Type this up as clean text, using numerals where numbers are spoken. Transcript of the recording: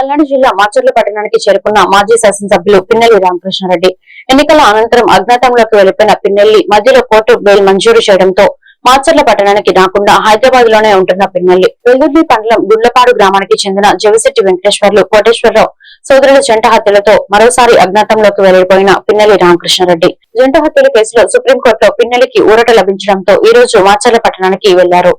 పల్నాడు జిల్లా మాచర్ల పట్టణానికి చేరుకున్న మాజీ శాసనసభ్యులు పిన్నెల్లి రామకృష్ణారెడ్డి ఎన్నికల అనంతరం అజ్ఞాతంలోకి వెళ్లిపోయిన పిన్నెల్లి మధ్యలో కోర్టు బెయిల్ మంజూరు చేయడంతో మాచర్ల పట్టణానికి రాకుండా హైదరాబాద్ లోనే ఉంటున్న పిన్నెల్లి వెల్దుర్తి మండలం గుండ్లపాడు గ్రామానికి చెందిన జవిశెట్టి వెంకటేశ్వర్లు కోటేశ్వరరావు సోదరుల జంట హత్యలతో మరోసారి అజ్ఞాతంలోకి వెళ్లిపోయిన పిన్నెల్లి రామకృష్ణారెడ్డి జంట హత్యల కేసులో సుప్రీంకోర్టులో పిన్నెల్లికి ఊరట లభించడంతో ఈ రోజు మాచర్ల పట్టణానికి వెళ్లారు.